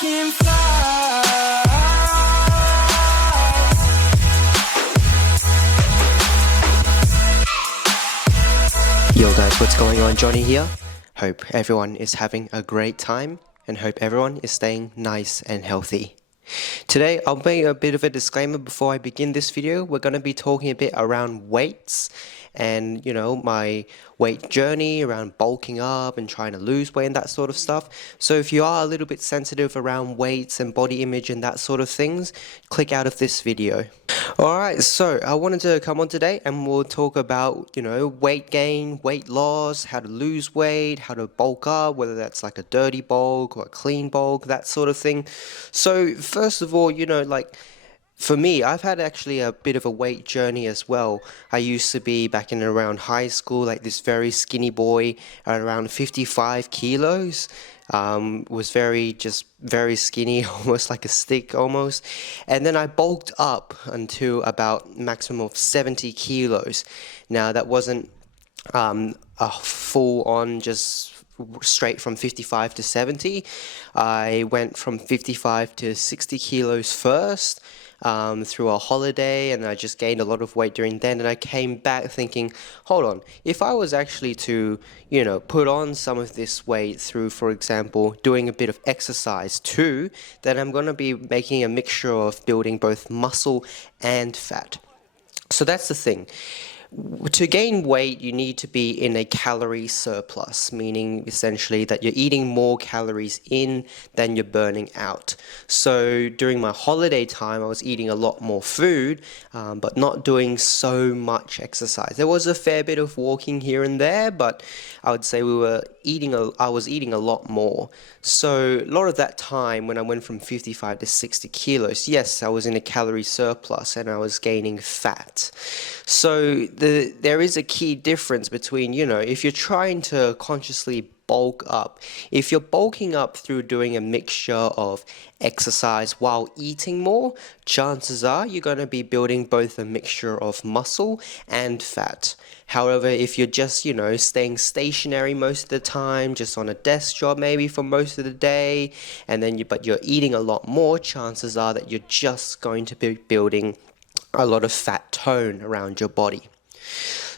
can fly. Yo guys, what's going on? Johnny here. Hope everyone is having a great time and hope everyone is staying nice and healthy. Today I'll make a bit of a disclaimer before I begin this video. We're going to be talking a bit around weights and my weight journey around bulking up and trying to lose weight and that sort of stuff. So if you are a little bit sensitive around weights and body image and that sort of things, click out of this video. Alright, so I wanted to come on today and we'll talk about, weight gain, weight loss, how to lose weight, how to bulk up, whether that's like a dirty bulk or a clean bulk, that sort of thing. So first of all, for me, I've had actually a bit of a weight journey as well. I used to be back in around high school, like this very skinny boy at around 55 kilos. Was very skinny, almost like a stick almost. And then I bulked up until about maximum of 70 kilos. Now that wasn't a full on just straight from 55 to 70. I went from 55 to 60 kilos first. Through a holiday, and I just gained a lot of weight during then, and I came back thinking, hold on, if I was actually to put on some of this weight through, for example, doing a bit of exercise too, then I'm going to be making a mixture of building both muscle and fat. So that's the thing. To gain weight, you need to be in a calorie surplus, meaning essentially that you're eating more calories in than you're burning out. So during my holiday time, I was eating a lot more food, but not doing so much exercise. There was a fair bit of walking here and there, but I would say I was eating a lot more. So a lot of that time when I went from 55 to 60 kilos, yes, I was in a calorie surplus and I was gaining fat. So there is a key difference between, if you're trying to consciously bulk up, if you're bulking up through doing a mixture of exercise while eating more, chances are you're going to be building both a mixture of muscle and fat. However, if you're just, staying stationary most of the time, just on a desk job maybe for most of the day, and then but you're eating a lot more, chances are that you're just going to be building a lot of fat tone around your body.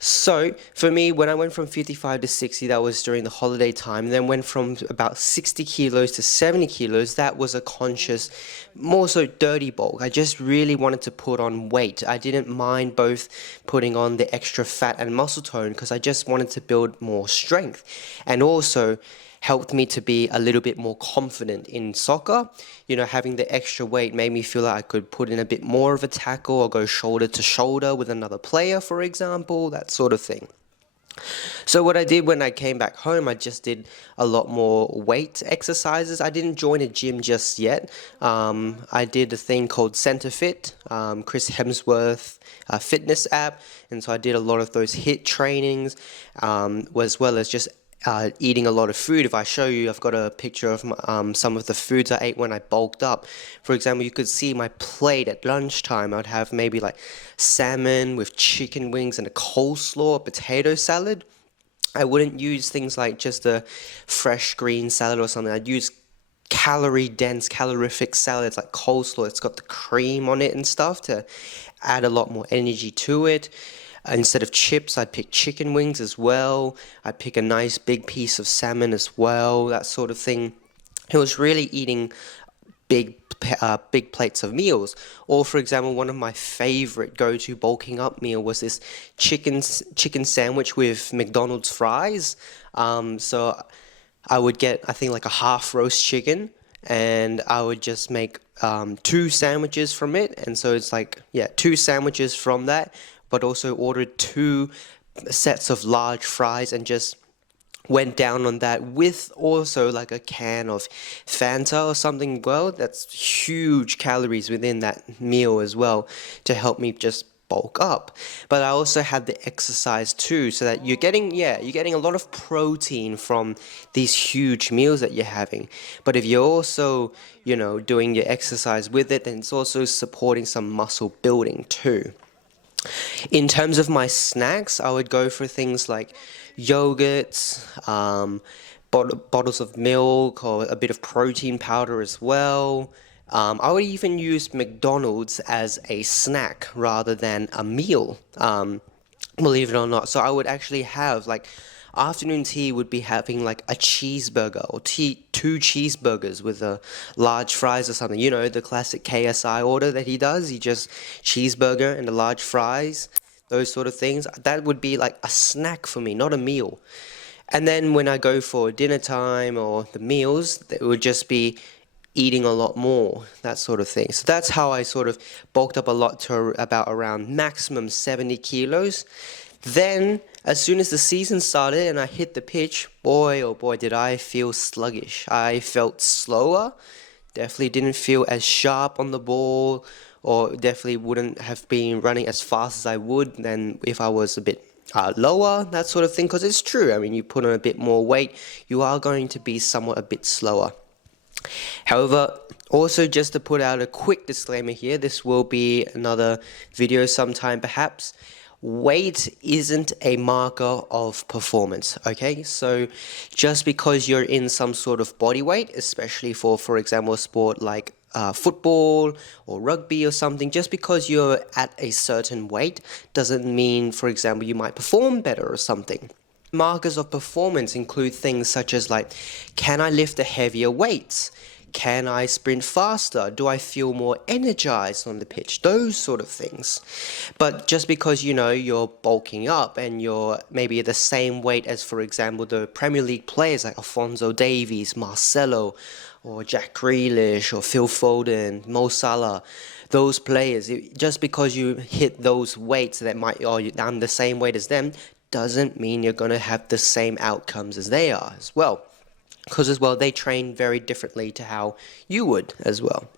So for me, when I went from 55 to 60, that was during the holiday time, and then went from about 60 kilos to 70 kilos, that was a conscious, more so dirty bulk. I just really wanted to put on weight. I didn't mind both putting on the extra fat and muscle tone because I just wanted to build more strength, and also helped me to be a little bit more confident in soccer. Having the extra weight made me feel like I could put in a bit more of a tackle or go shoulder to shoulder with another player, for example, that sort of thing. So what I did when I came back home, I just did a lot more weight exercises. I didn't join a gym just yet. I did a thing called CenterFit, Chris Hemsworth fitness app, and so I did a lot of those HIIT trainings, as well as just eating a lot of food. If I show you, I've got a picture of some of the foods I ate when I bulked up. For example, you could see my plate at lunchtime. I'd have maybe like salmon with chicken wings and a coleslaw, a potato salad. I wouldn't use things like just a fresh green salad or something. I'd use calorie-dense, calorific salads like coleslaw. It's got the cream on it and stuff to add a lot more energy to it. Instead of chips, I'd pick chicken wings as well. I'd pick a nice big piece of salmon as well, that sort of thing. It was really eating big plates of meals. Or for example, one of my favorite go-to bulking up meal was this chicken sandwich with McDonald's fries. So I would get, I think, like a half roast chicken, and I would just make 2 sandwiches from it. And so it's like, 2 sandwiches from that, but also ordered 2 sets of large fries and just went down on that with also like a can of Fanta or something. Well, that's huge calories within that meal as well to help me just bulk up. But I also had the exercise too, so that you're getting a lot of protein from these huge meals that you're having. But if you're also, doing your exercise with it, then it's also supporting some muscle building too. In terms of my snacks, I would go for things like yogurts, bottles of milk or a bit of protein powder as well. I would even use McDonald's as a snack rather than a meal, believe it or not. So I would actually have like afternoon tea would be having like a cheeseburger or two cheeseburgers with a large fries or something. You know, the classic KSI order that he does. He just cheeseburger and the large fries, those sort of things. That would be like a snack for me, not a meal. And then when I go for dinner time or the meals, it would just be eating a lot more, that sort of thing. So that's how I sort of bulked up a lot to about around maximum 70 kilos. Then, as soon as the season started and I hit the pitch, boy, oh boy, did I feel sluggish. I felt slower, definitely didn't feel as sharp on the ball, or definitely wouldn't have been running as fast as I would than if I was a bit lower, that sort of thing. Because it's true, I mean, you put on a bit more weight, you are going to be somewhat a bit slower. However, also just to put out a quick disclaimer here, this will be another video sometime perhaps. Weight isn't a marker of performance, okay? So just because you're in some sort of body weight, especially for example, a sport like football or rugby or something, just because you're at a certain weight doesn't mean, for example, you might perform better or something. Markers of performance include things such as like, can I lift a heavier weights? Can I sprint faster? Do I feel more energized on the pitch? Those sort of things. But just because, you know, you're bulking up and you're maybe at the same weight as, for example, the Premier League players like Alphonso Davies, Marcelo, or Jack Grealish, or Phil Foden, Mo Salah, those players, just because you hit those weights that might, oh, I'm the same weight as them, doesn't mean you're going to have the same outcomes as they are as well. Because as well, they train very differently to how you would as well.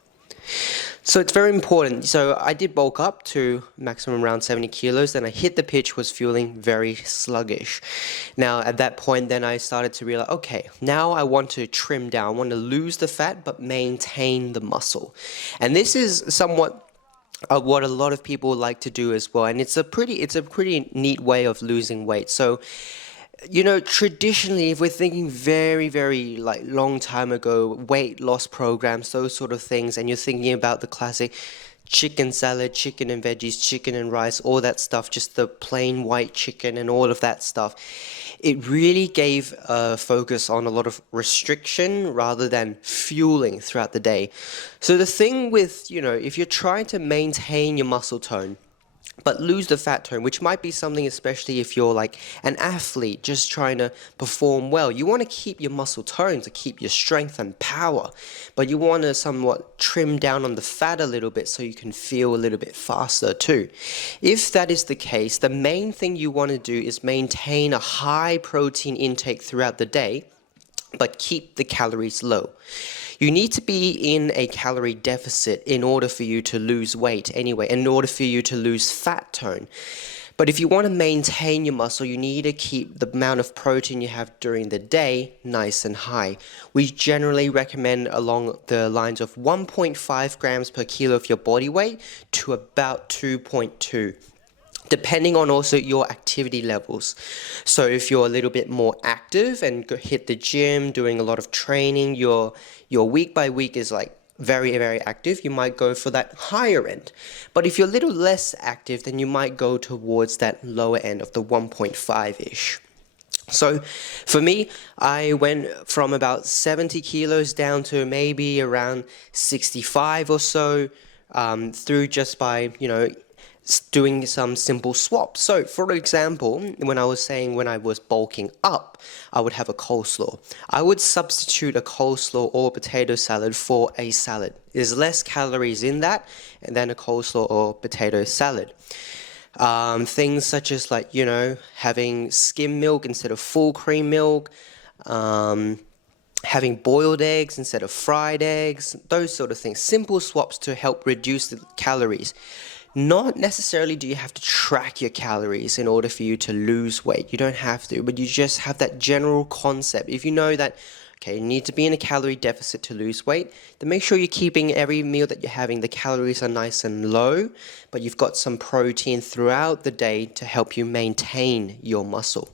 So it's very important. So I did bulk up to maximum around 70 kilos. Then I hit the pitch, was feeling very sluggish. Now at that point, then I started to realize, okay, now I want to trim down. I want to lose the fat, but maintain the muscle. And this is somewhat what a lot of people like to do as well. And it's a pretty neat way of losing weight. So, you know, traditionally, if we're thinking very, very like long time ago, weight loss programs, those sort of things, and you're thinking about the classic chicken salad, chicken and veggies, chicken and rice, all that stuff, just the plain white chicken and all of that stuff, it really gave a focus on a lot of restriction rather than fueling throughout the day. So the thing with, you know, if you're trying to maintain your muscle tone, but lose the fat tone, which might be something, especially if you're like an athlete just trying to perform well. You want to keep your muscle tone to keep your strength and power, but you want to somewhat trim down on the fat a little bit so you can feel a little bit faster too. If that is the case, the main thing you want to do is maintain a high protein intake throughout the day, but keep the calories low. You need to be in a calorie deficit in order for you to lose weight anyway, in order for you to lose fat tone. But if you want to maintain your muscle, you need to keep the amount of protein you have during the day nice and high. We generally recommend along the lines of 1.5 grams per kilo of your body weight to about 2.2. Depending on also your activity levels. So if you're a little bit more active and hit the gym, doing a lot of training, your week by week is like very, very active, you might go for that higher end. But if you're a little less active, then you might go towards that lower end of the 1.5-ish. So for me, I went from about 70 kilos down to maybe around 65 or so, through just by, you know, doing some simple swaps. So for example, when I was saying when I was bulking up, I would have a coleslaw. I would substitute a coleslaw or potato salad for a salad. There's less calories in that than a coleslaw or potato salad. Things such as like, you know, having skim milk instead of full cream milk, having boiled eggs instead of fried eggs, those sort of things. Simple swaps to help reduce the calories. Not necessarily do you have to track your calories in order for you to lose weight. You don't have to, but you just have that general concept. If you know that, okay, you need to be in a calorie deficit to lose weight, then make sure you're keeping every meal that you're having, the calories are nice and low, but you've got some protein throughout the day to help you maintain your muscle.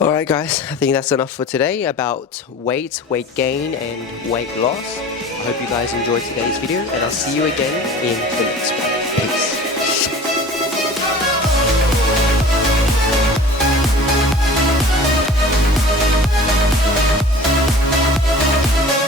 Alright guys, I think that's enough for today about weight gain and weight loss. I hope you guys enjoyed today's video and I'll see you again in the next one. Peace.